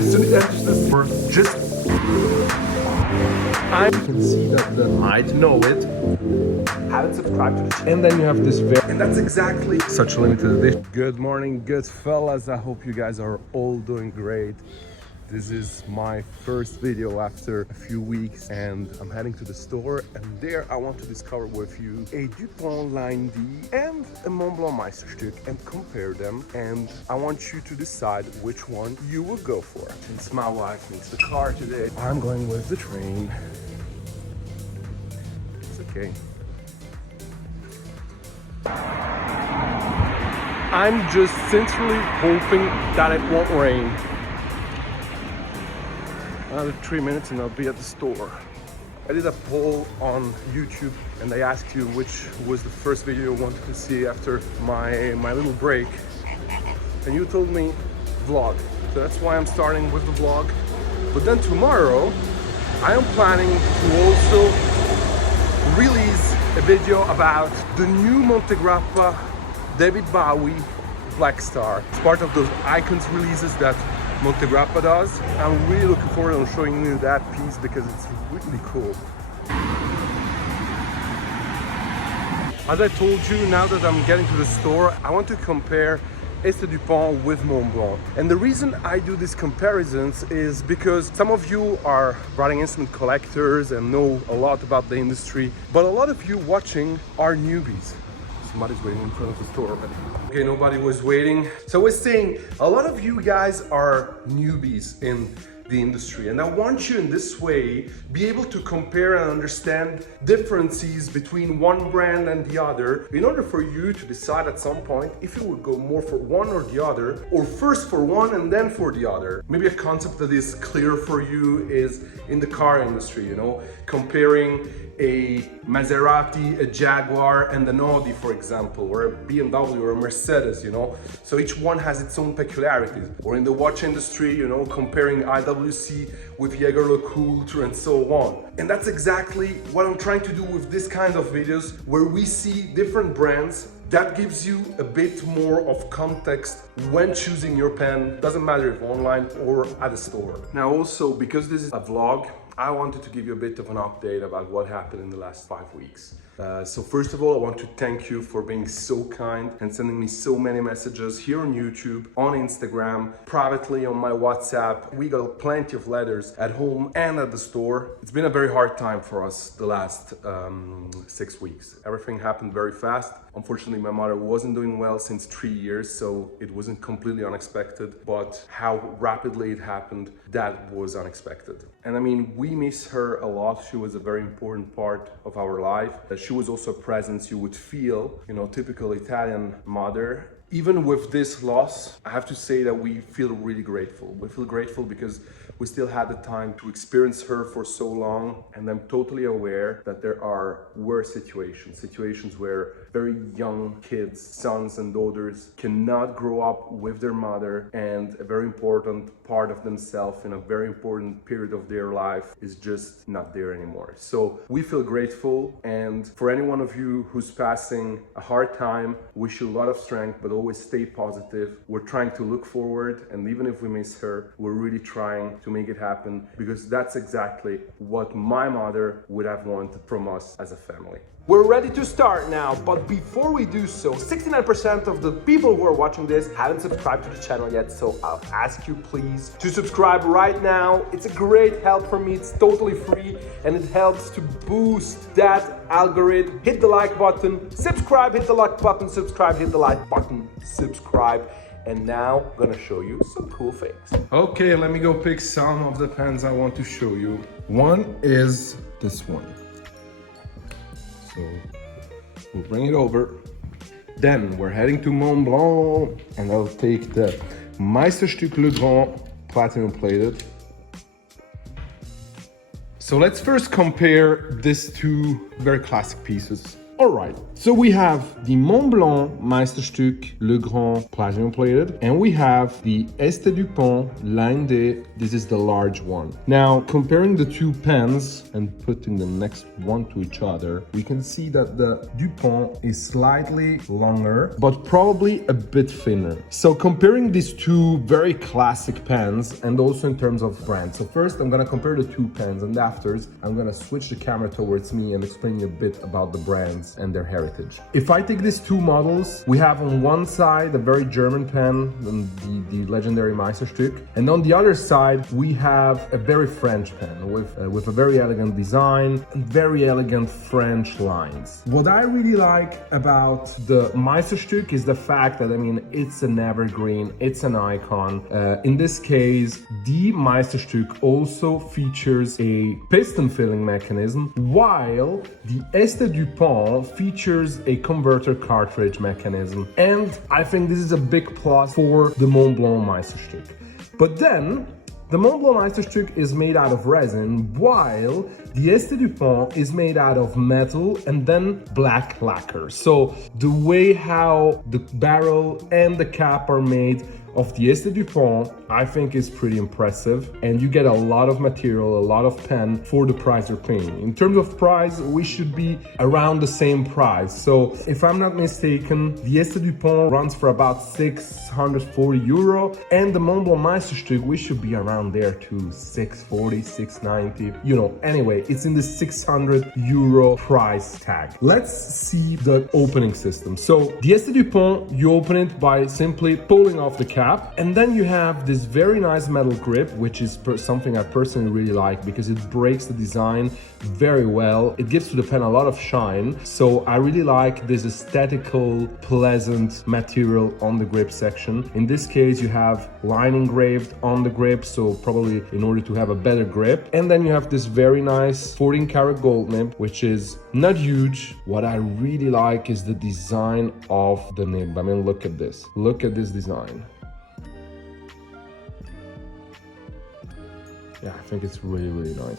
as soon as it enters the store, just I can see that the might know it. Haven't subscribed to the channel. And then you have this and that's exactly such a limited edition. Good morning, good fellas. I hope you guys are all doing great. This is my first video after a few weeks and I'm heading to the store, and there I want to discover with you a Dupont Line D and a Montblanc Meisterstück and compare them, and I want you to decide which one you will go for. Since my wife needs the car today, I'm going with the train. It's okay. I'm just sincerely hoping that it won't rain. Another 3 minutes and I'll be at the store. I did a poll on YouTube and I asked you which was the first video you wanted to see after my little break. And you told me vlog. So that's why I'm starting with the vlog. But then tomorrow, I am planning to also release a video about the new Montegrappa David Bowie Black Star. It's part of those Icons releases that Montegrappa does. I'm really looking forward to showing you that piece because it's really cool. As I told you, now that I'm getting to the store, I want to compare Este Dupont with Montblanc. And the reason I do these comparisons is because some of you are writing instrument collectors and know a lot about the industry, but a lot of you watching are newbies. Somebody's waiting in front of the store already. Okay, nobody was waiting. So I was saying, a lot of you guys are newbies in the industry, and I want you in this way be able to compare and understand differences between one brand and the other in order for you to decide at some point if you would go more for one or the other, or first for one and then for the other. Maybe a concept that is clear for you is in the car industry, you know, comparing a Maserati, a Jaguar, and an Audi, for example, or a BMW or a Mercedes, you know. So each one has its own peculiarities. Or in the watch industry, you know, comparing IWC with Jaeger-LeCoultre and so on. And that's exactly what I'm trying to do with this kind of videos, where we see different brands. That gives you a bit more of context when choosing your pen. Doesn't matter if online or at a store. Now also, because this is a vlog, I wanted to give you a bit of an update about what happened in the last 5 weeks. So first of all, I want to thank you for being so kind and sending me so many messages here on YouTube, on Instagram, privately on my WhatsApp. We got plenty of letters at home and at the store. It's been a very hard time for us the last 6 weeks. Everything happened very fast. Unfortunately, my mother wasn't doing well since 3 years, so it wasn't completely unexpected, but how rapidly it happened, that was unexpected. And I mean, we miss her a lot. She was a very important part of our life. She was also a presence you would feel, you know, typical Italian mother. Even with this loss, I have to say that we feel really grateful. We feel grateful because we still had the time to experience her for so long, and I'm totally aware that there are worse situations where very young kids, sons and daughters, cannot grow up with their mother, and a very important part of themselves in a very important period of their life is just not there anymore. So we feel grateful, and for any one of you who's passing a hard time, wish you a lot of strength, but always stay positive. We're trying to look forward, and even if we miss her, we're really trying to make it happen, because that's exactly what my mother would have wanted from us as a family. We're ready to start now, but before we do so, 69% of the people who are watching this haven't subscribed to the channel yet, so I'll ask you please to subscribe right now. It's a great help for me, it's totally free, and it helps to boost that algorithm. Hit the like button, subscribe, hit the like button, subscribe, hit the like button, subscribe. And now I'm gonna show you some cool things. Okay, let me go pick some of the pens I want to show you. One is this one. So we'll bring it over. Then we're heading to Montblanc, and I'll take the Meisterstück Le Grand platinum plated. So let's first compare these two very classic pieces. Alright, so we have the Montblanc Meisterstück Le Grand Platinum Plated, and we have the Este Dupont Linde. This is the large one. Now, comparing the two pens and putting them next one to each other, we can see that the Dupont is slightly longer, but probably a bit thinner. So comparing these two very classic pens, and also in terms of brand. So first I'm gonna compare the two pens, and after I'm gonna switch the camera towards me and explain you a bit about the brands and their heritage. If I take these two models, we have on one side a very German pen, the legendary Meisterstück, and on the other side we have a very French pen with a very elegant design and very elegant French lines. What I really like about the Meisterstück is the fact that, I mean, it's an evergreen, it's an icon. In this case, the Meisterstück also features a piston filling mechanism, while the Este Dupont features a converter cartridge mechanism. And I think this is a big plus for the Montblanc Meisterstück. But then, the Montblanc Meisterstück is made out of resin, while the Este Dupont is made out of metal and then black lacquer. So the way how the barrel and the cap are made of the Este Dupont, I think is pretty impressive, and you get a lot of material, a lot of pen for the price you're paying. In terms of price, we should be around the same price. So if I'm not mistaken, the Este Dupont runs for about 640 euro, and the Montblanc Meisterstück, we should be around there too, 640, 690, you know, anyway, it's in the 600 euro price tag. Let's see the opening system. So the Este Dupont, you open it by simply pulling off the cap, and then you have this very nice metal grip, which is something I personally really like because it breaks the design very well. It gives to the pen a lot of shine, so I really like this aesthetical, pleasant material on the grip section. In this case, you have line engraved on the grip, so probably in order to have a better grip. And then you have this very nice 14 karat gold nib, which is not huge. What I really like is the design of the nib. I mean, look at this. Look at this design. Yeah, I think it's really, really nice.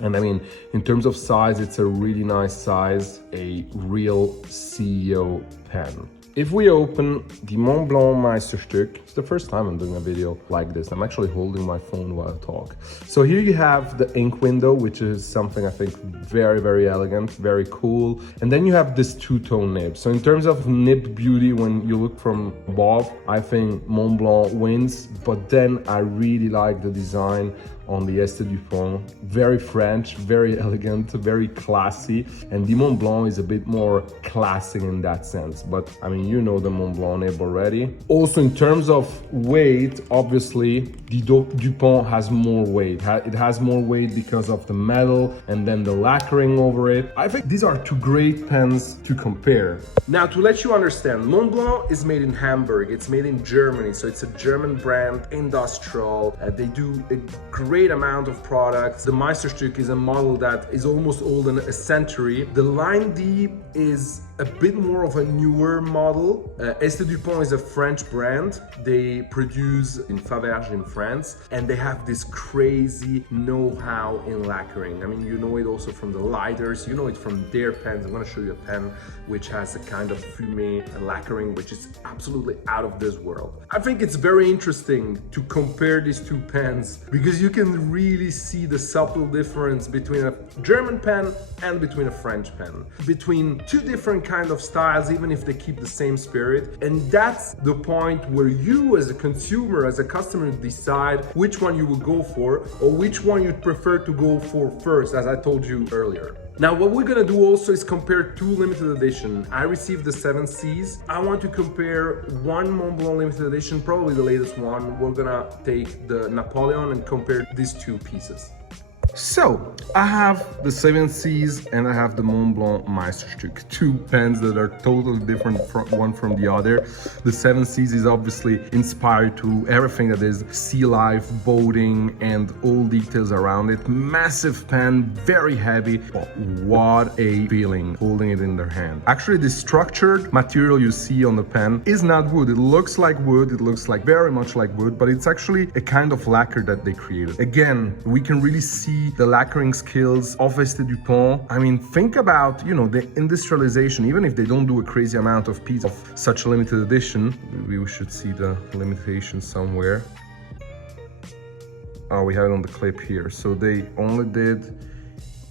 And I mean, in terms of size, it's a really nice size, a real CEO pen. If we open the Montblanc Meisterstück, it's the first time I'm doing a video like this. I'm actually holding my phone while I talk. So here you have the ink window, which is something I think very, very elegant, very cool. And then you have this two-tone nib. So in terms of nib beauty, when you look from above, I think Montblanc wins. But then I really like the design on the Este Dupont. Very French, very elegant, very classy. And the Montblanc is a bit more classic in that sense. But I mean, you know the Montblanc nib already. Also in terms of weight, obviously, the Dupont has more weight. It has more weight because of the metal and then the lacquering over it. I think these are two great pens to compare. Now, to let you understand, Montblanc is made in Hamburg. It's made in Germany, so it's a German brand, industrial. They do a great amount of products. The Meisterstück is a model that is almost older than a century. The Line D is a bit more of a newer model. Este Dupont is a French brand. They produce in Faverges in France, and they have this crazy know-how in lacquering. I mean, you know it also from the lighters, you know it from their pens. I'm gonna show you a pen which has a kind of fumé lacquering, which is absolutely out of this world. I think it's very interesting to compare these two pens because you can really see the subtle difference between a German pen and between a French pen. Between two different kind of styles, even if they keep the same spirit. And that's the point where you as a consumer, as a customer, decide which one you will go for or which one you'd prefer to go for first, as I told you earlier. Now, what we're gonna do also is compare two limited edition. I received the 7 Seas. I want to compare one Montblanc limited edition, probably the latest one. We're gonna take the Napoleon and compare these two pieces. So, I have the 7 Seas and I have the Montblanc Meisterstück, two pens that are totally different one from the other. The 7 Seas is obviously inspired to everything that is sea life, boating, and all details around it. Massive pen, very heavy, but what a feeling holding it in their hand. Actually, the structured material you see on the pen is not wood. It looks like wood, it looks like very much like wood, but it's actually a kind of lacquer that they created. Again, we can really see see the lacquering skills of Este Dupont. I mean, think about, you know, the industrialization. Even if they don't do a crazy amount of pieces of such a limited edition, we should see the limitation somewhere. Oh, we have it on the clip here. So they only did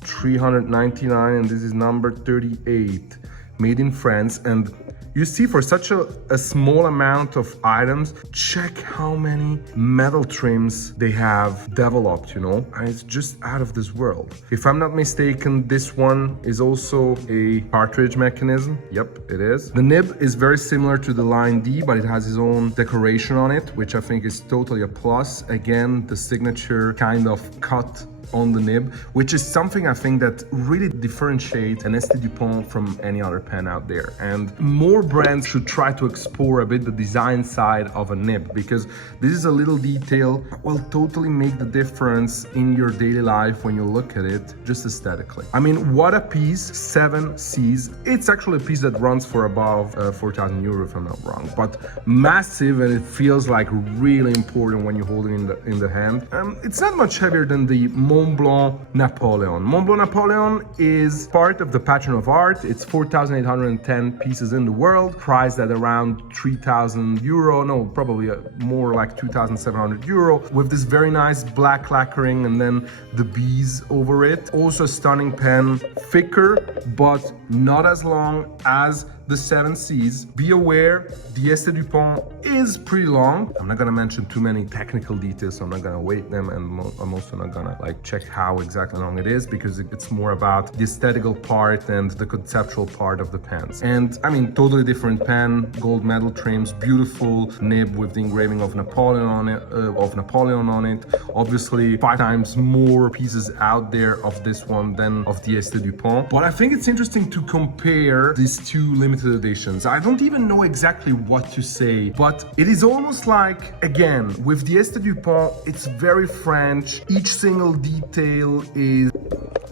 399, and this is number 38, made in France. And you see, for such a small amount of items, check how many metal trims they have developed, you know? And it's just out of this world. If I'm not mistaken, this one is also a cartridge mechanism. Yep, it is. The nib is very similar to the Line D, but it has its own decoration on it, which I think is totally a plus. Again, the signature kind of cut on the nib, which is something I think that really differentiates an Este Dupont from any other pen out there. And more brands should try to explore a bit the design side of a nib, because this is a little detail that will totally make the difference in your daily life when you look at it, just aesthetically. I mean, what a piece, 7 C's. It's actually a piece that runs for above 4,000 euro, if I'm not wrong, but massive, and it feels like really important when you hold it in the hand. It's not much heavier than the Montblanc Napoleon. Montblanc Napoleon is part of the Patron of Art. It's 4,810 pieces in the world, priced at around 3,000 euro. No, probably more like 2,700 euro, with this very nice black lacquering and then the bees over it. Also a stunning pen, thicker, but not as long as the 7 C's. Be aware, the Este Dupont is pretty long. I'm not gonna mention too many technical details, so I'm not gonna weight them, and I'm also not gonna like check how exactly long it is, because it's more about the aesthetical part and the conceptual part of the pens. And I mean, totally different pen, gold metal trims, beautiful nib with the engraving of Napoleon on it. Obviously, 5 times more pieces out there of this one than of the Este Dupont. But I think it's interesting to compare these two limited editions. I don't even know exactly what to say, but it is almost like, again, with the Este Dupont, it's very French. Each single detail is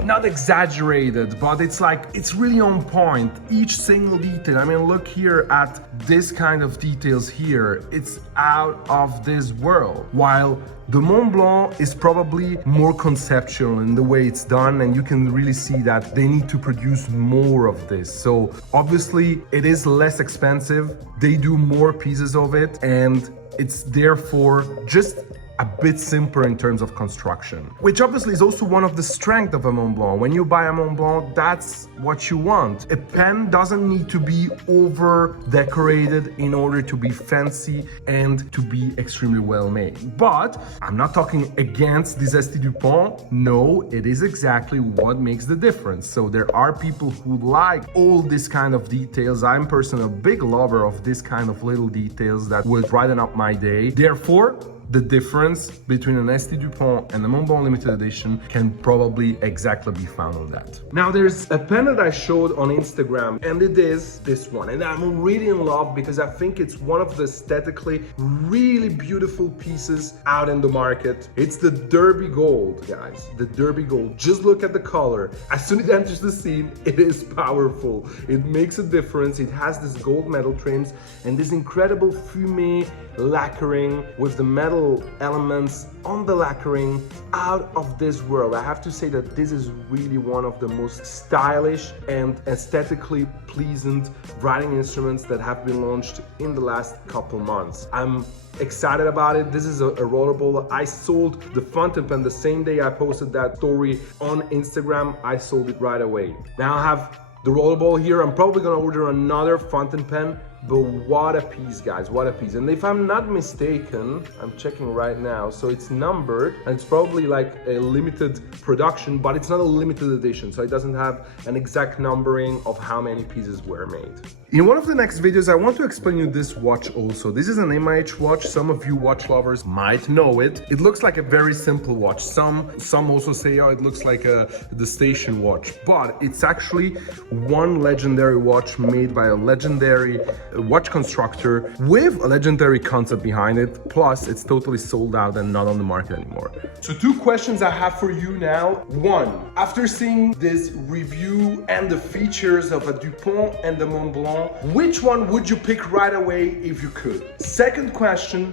not exaggerated, but it's like, it's really on point. Each single detail. I mean, look here at this kind of details here. It's out of this world. While the Montblanc is probably more conceptual in the way it's done, and you can really see that they need to produce more of this. So obviously it is less expensive. They do more pieces of it, and it's therefore just a bit simpler in terms of construction, which obviously is also one of the strengths of a Montblanc. When you buy a Montblanc, that's what you want. A pen doesn't need to be over decorated in order to be fancy and to be extremely well made. But I'm not talking against this Este Dupont. No, it is exactly what makes the difference. So there are people who like all this kind of details. I'm personally a big lover of this kind of little details that would brighten up my day. Therefore, the difference between an Este Dupont and the Montblanc limited edition can probably exactly be found on that. Now there's a pen that I showed on Instagram, and it is this one, and I'm really in love because I think it's one of the aesthetically really beautiful pieces out in the market. It's the Derby Gold, guys, the Derby Gold. Just look at the color. As soon as it enters the scene, it is powerful. It makes a difference. It has this gold metal trims and this incredible fumé lacquering with the metal elements on the lacquering, out of this world. I have to say that this is really one of the most stylish and aesthetically pleasant writing instruments that have been launched in the last couple months. I'm excited about it. This is a Rollerball. I sold the fountain pen the same day I posted that story on Instagram. I sold it right away. Now I have the Rollerball here. I'm probably gonna order another fountain pen, but what a piece, guys, what a piece. And if I'm not mistaken, I'm checking right now, so it's numbered, and it's probably like a limited production, but it's not a limited edition, so it doesn't have an exact numbering of how many pieces were made. In one of the next videos, I want to explain you this watch also. This is an MIH watch. Some of you watch lovers might know it. It looks like a very simple watch. Some also say, oh, it looks like the station watch, but it's actually one legendary watch made by a legendary watch constructor with a legendary concept behind it. Plus, it's totally sold out and not on the market anymore. So 2 questions I have for you now. 1, after seeing this review and the features of a Dupont and the Montblanc, which one would you pick right away if you could? Second question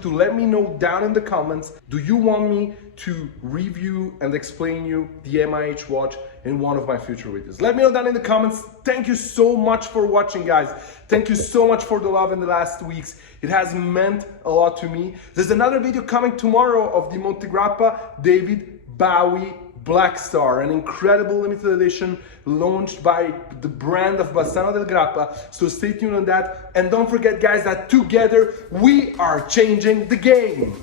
to let me know down in the comments, do you want me to review and explain you the MIH watch in one of my future videos? Let me know down in the comments. Thank you so much for watching, guys. Thank you so much for the love in the last weeks. It has meant a lot to me. There's another video coming tomorrow of the Montegrappa David Bowie Black Star, an incredible limited edition launched by the brand of Bassano del Grappa. So stay tuned on that. And don't forget, guys, that together we are changing the game.